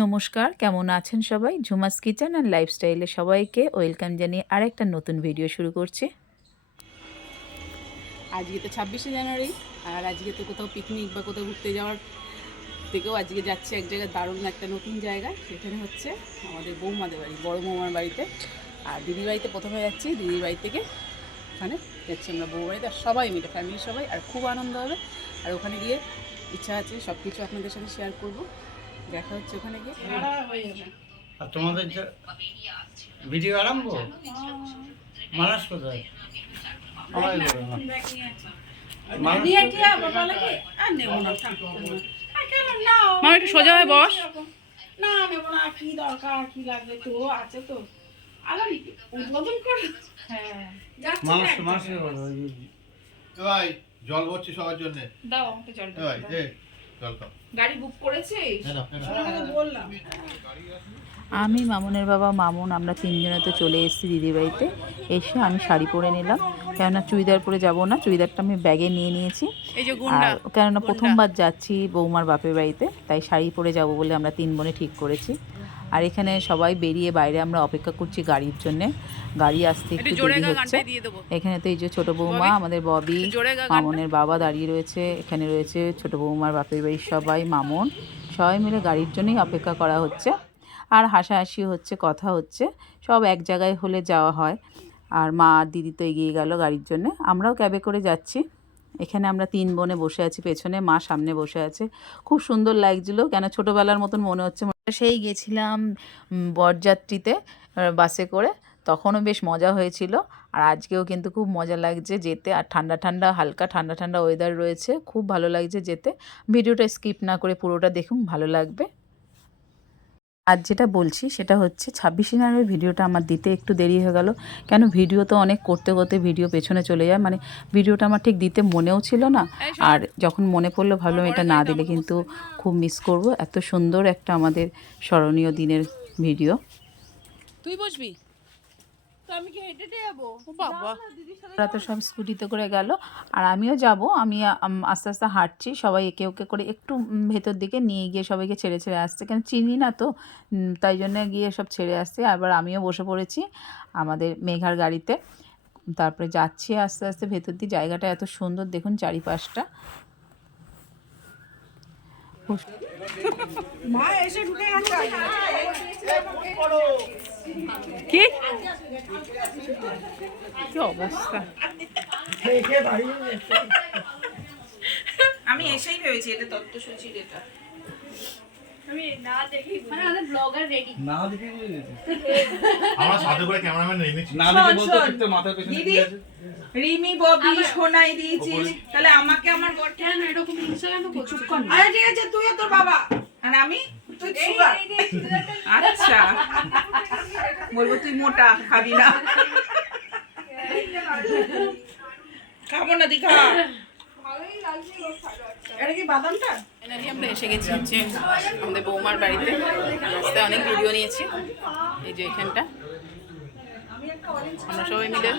নমস্কার, কেমন আছেন সবাই? ঝুমাস কিচেন অ্যান্ড লাইফস্টাইলে সবাইকে ওয়েলকাম জানিয়ে আরেকটা নতুন ভিডিও শুরু করছি। আজকে তো 26শে জানুয়ারি, আর আজকে তো কোথাও পিকনিক বা কোথাও ঘুরতে যাওয়ার থেকেও আজকে যাচ্ছে এক জায়গায়, দারুণ একটা নতুন জায়গা। সেখানে হচ্ছে আমাদের বৌমাদের বাড়ি, বড় বৌমার বাড়িতে। আর দিদির বাড়িতে প্রথমে যাচ্ছি, দিদির বাড়ি থেকে ওখানে যাচ্ছি আমরা বউ বাড়িতে, আর সবাই মিলে ফ্যামিলির সবাই, আর খুব আনন্দ হবে। আর ওখানে গিয়ে ইচ্ছা আছে সব কিছু আপনাদের সাথে শেয়ার করব। দেখা হচ্ছে ওখানে গিয়ে। আর তোমাদের ভিডিও আরম্ভ মানুষ কোথায় আমায় বলো না মা একটু সোজা হয়ে বস। না নেবো না, কি দরকার, কি লাগবে তো আছে তো আবার উদ্বোধন করে। হ্যাঁ যাচ্ছে মানুষ না, মানুষকে বলো ভাই জল ভরছি সবার জন্য। দাও আমাকে জলটা ভাই জল খাও। গাড়ি বুক করেছিস? বললাম আমি, মামুনের বাবা মামুন, আমরা তিনজনে তো চলে এসেছি দিদির বাড়িতে। এসে আমি শাড়ি পরে নিলাম, কেননা চুড়িদার পরে যাব না, চুড়িদারটা আমি ব্যাগে নিয়ে নিয়েছি। এই যে গুন্ডা, আর কেননা প্রথমবার যাচ্ছি বৌমার বাপের বাড়িতে, তাই শাড়ি পরে যাব বলে আমরা তিন বোনে ঠিক করেছি। আর এখানে সবাই বেরিয়ে বাইরে আমরা অপেক্ষা করছি গাড়ির জন্যে। গাড়ি আসতে একটু দেরি হচ্ছে। এখানে তো এই যে ছোটো বৌমা, আমাদের ববি, মামুনের বাবা দাঁড়িয়ে রয়েছে। এখানে রয়েছে ছোটো বৌমার বাপের বাড়ির সবাই, মামুন, সবাই মিলে গাড়ির জন্যই অপেক্ষা করা হচ্ছে। আর হাসাহাসি হচ্ছে, কথা হচ্ছে, সব এক জায়গায় হলে যাওয়া হয়। আর মা আর দিদি তো এগিয়ে গেল গাড়ির জন্য, আমরাও ক্যাবে করে যাচ্ছি। এখানে আমরা তিন বোনে বসে আছি পেছনে, মা সামনে বসে আছে। খুব সুন্দর লাগছিল, কেন ছোটোবেলার মতন মনে হচ্ছে। সেই গেছিলাম বরযাত্রীতে বাসে করে, তখনও বেশ মজা হয়েছিল। আর আজকেও কিন্তু খুব মজা লাগছে যেতে। আর ঠান্ডা ঠান্ডা, হালকা ঠান্ডা ঠান্ডা ওয়েদার রয়েছে, খুব ভালো লাগছে যেতে। ভিডিওটা স্কিপ না করে পুরোটা দেখুন, ভালো লাগবে। আজ যেটা বলছি সেটা হচ্ছে 26শে জানুয়ারির ভিডিওটা আমার দিতে একটু দেরি হয়ে গেল। কেন ভিডিও তো অনেক করতে করতে ভিডিও পেছনে চলে যায়, মানে ভিডিওটা আমার ঠিক দিতে মনেও ছিল না। আর যখন মনে পড়লো ভাবলাম এটা না দিলে কিন্তু খুব মিস করব। এত সুন্দর একটা আমাদের স্মরণীয় দিনের ভিডিও। তুই বসবি? আমি কি হেঁটে যাবো? বাবা, ওরা তো সব স্কুটিতে করে গেল, আর আমিও যাব। আমি আস্তে আস্তে হাঁটছি, সবাই একে ওকে করে একটু ভেতর দিকে নিয়ে গিয়ে সবাইকে ছেড়ে ছেড়ে আসছে, কেন চিনি না তো, তাই জন্য গিয়ে সব ছেড়ে আসছে। আবার আমিও বসে পড়েছি আমাদের মেঘার গাড়িতে। তারপরে যাচ্ছি আস্তে আস্তে ভেতর দিয়ে। জায়গাটা এত সুন্দর দেখুন, চারিপাশটা। মা এসে ঢুকে গেছে। কি কি অবস্থা! আমি এসেই ভেবেছি এটা তত্ত্বসূচির, এটা আমি না দেখি মানে আমাদের ব্লগার রেডি না দেখে আমরা সাথে করে ক্যামেরাম্যান এনেছি। না দেখে বলতে ঠিক মাথার পেছনে দিদি, কি আছে রিমি ববি শোনাই দিয়েছিস, তাহলে আমাকে আমার বর কেন এরকম হিংসা কেন করছিস? আরে ঠিক আছে, তুই আর তোর বাবা, আর আমি তুই সুগার। আচ্ছা, বলবো তুই মোটা, খাবি না। খাবো না, দিখা। এটা কি বাদামটা? ফাইনালি আমরা এসে গেছি হচ্ছে আমাদের বৌমার বাড়িতে। রাস্তায় অনেক ভিডিও নিয়েছি। এই যে এখানটা আমরা সবাই মিলে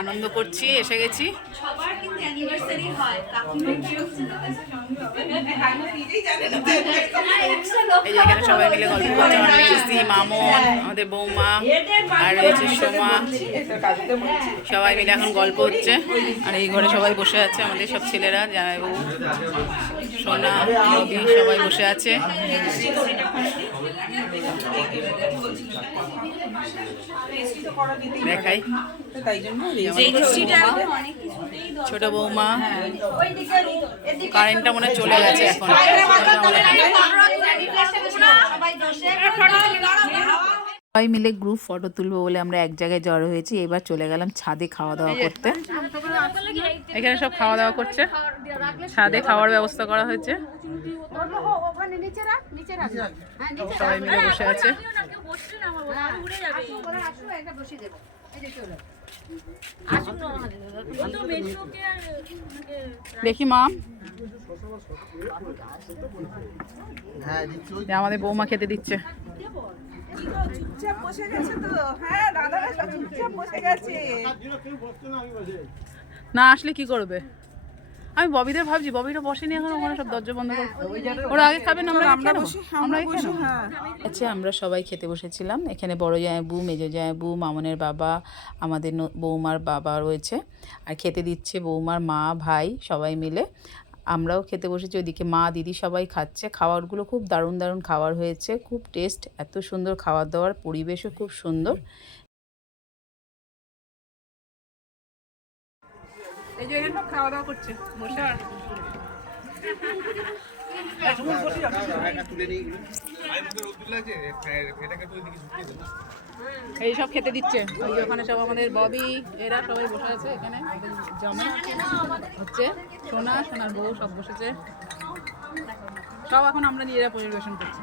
আনন্দ করছি, এসে গেছি। সবার কিন্তু অ্যানিভার্সারি হয়, এই যে এখানে সবাই মিলে গল্প করছে, আমার মিষ্টি, মামন, আমাদের বৌমা, আর রয়েছে সোমা, সবাই মিলে এখন গল্প হচ্ছে। আর এই ঘরে সবাই বসে আছে, আমাদের সব ছেলেরা, জামাইবাবু, সোনা, রবি, সবাই বসে আছে। দেখাই ছোট বৌমা, কারেন্টটা মনে হয় চলে গেছে এখন। সবাই মিলে গ্রুপ ফটো তুলবো বলে আমরা এক জায়গায় জড়ো হয়েছি। এবার চলে গেলাম ছাদে খাওয়া দাওয়া করতে। এখানে সব খাওয়া দাওয়া করছে, ছাদে খাওয়ার ব্যবস্থা করা হয়েছে। সবাই মিলে বসে আছে। দেখি মা, আমাদের বৌমা খেতে দিচ্ছে। চুপচাপ বসে গেছে তো। হ্যাঁ, দাদারা সব চুপচাপ বসে গেছে। না আসলে কি করবে? আমি ববিদের ভাবছি, ববিটা বসেনি এখন, ওখানে সব দরজা বন্ধ করে। ওরা আগে খাবেন, আমরা বসি, আমরা বসি। হ্যাঁ, আচ্ছা, আমরা সবাই খেতে বসেছিলাম। এখানে বড় জামাইবু, মেজো জামাইবু, মামনের বাবা, আমাদের বৌমার বাবা রয়েছে, আর খেতে দিচ্ছে বৌমার মা, ভাই সবাই মিলে। আমরাও খেতে বসেছি, ওইদিকে মা, দিদি সবাই খাচ্ছে। খাবারগুলো খুব দারুণ দারুণ খাবার হয়েছে, খুব টেস্ট, এত সুন্দর খাবার দাবার, পরিবেশও খুব সুন্দর। এই যে এখানে সব খাওয়া দাওয়া করছে বসে। এই সব খেতে দিচ্ছে, ওই যে ওখানে সব আমাদের ববি এরা সবাই বসে আছে। এখানে জমে হচ্ছে সোনা, সোনার বউ সব বসেছে, সব এখন আমরা নিজেরা পরিবেশন করছি।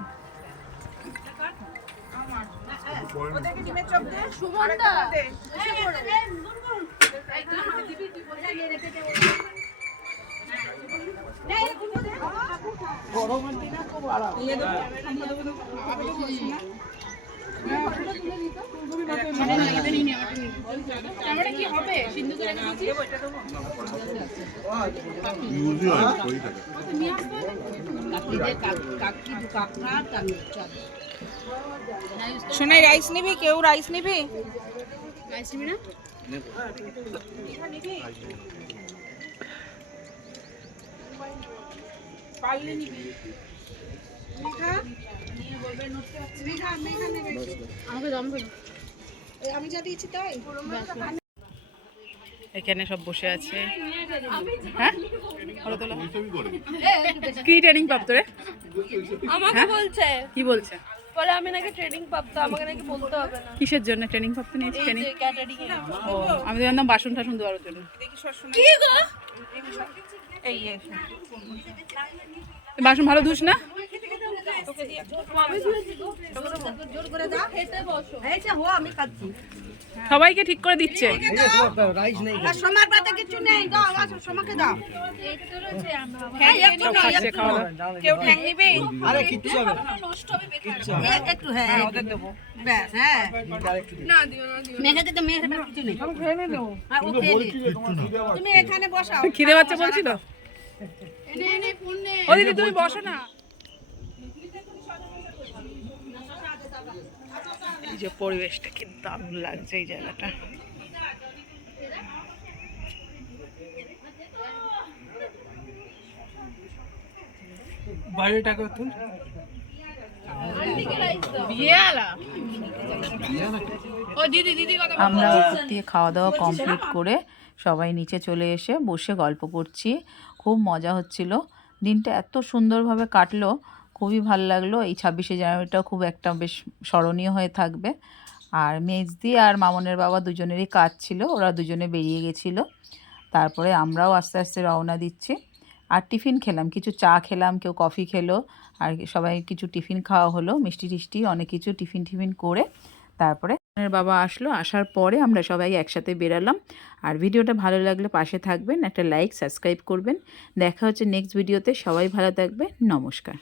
শোনাই রাইস নিবি? কেউ রাইস নিবি? পারলে নিবি। আমি যা দিয়েছি তাই। এখানে সব বসে আছে। হ্যাঁ, কি ট্রেনিং প্রাপ্ত রে? আমাকে বলছে, কি বলছে? বলে আমি নাকি ট্রেনিং প্রাপ্ত, আমাকে নাকি বলতে হবে না। কিসের জন্য ট্রেনিং প্রাপ্ত নিয়েছি? ট্রেনিং ক্যাটারিং এ। ও, আমি তো জানতাম বাসন টাসন দেওয়ার জন্য। কি গো? এই বাসন ভালো ধুস না? সবাইকে ঠিক করে দিচ্ছে। সোমার পাতে কিছু নেই, দাও সোমাকে দাও। খাচ্ছে, খাওয়া দাওয়া। কেউ ঠ্যাং নিবি? আরে কিচ্ছু হবে না। একটু হ্যাঁ ওদের দেবো ব্যাস। হ্যাঁ না দিও না দিও। মেঘাতে তো মেয়ের কিছু নেই। হ্যাঁ, ও খেয়ে নে। তুমি এখানে বসাও। খিদে বাচ্চা বলছিল। এনে এনে ফোন নে। ও দিদি তুমি বসো না। এই যে পরিবেশটা কি দারুণ লাগছে এই জায়গাটা। বাইরেটাকে তুই আমরা উপর দিয়ে খাওয়া দাওয়া কমপ্লিট করে সবাই নিচে চলে এসে বসে গল্প করছি। খুব মজা হচ্ছিল, দিনটা এত সুন্দরভাবে কাটলো, খুবই ভালো লাগলো। এই 26শে জানুয়ারিটাও খুব একটা বেশ স্মরণীয় হয়ে থাকবে। আর মেজদি আর মামনের বাবা দুজনেরই কাজ ছিল, ওরা দুজনে বেরিয়ে গেছিলো। তারপরে আমরাও আস্তে আস্তে রওনা দিচ্ছি। আর টিফিন খেলাম, কিছু চা খেলাম, কেউ কফি খেলো, আর সবাই কিছু টিফিন খাওয়া হলো, মিষ্টি টিষ্টি অনেক কিছু টিফিন করে তারপরে বাবা আসলো। আসার পরে আমরা সবাই একসাথে বেরালাম। আর ভিডিওটা ভালো লাগলে পাশে থাকবেন, একটা লাইক সাবস্ক্রাইব করবেন। দেখা হচ্ছে নেক্সট ভিডিওতে। সবাই ভালো থাকবে, নমস্কার।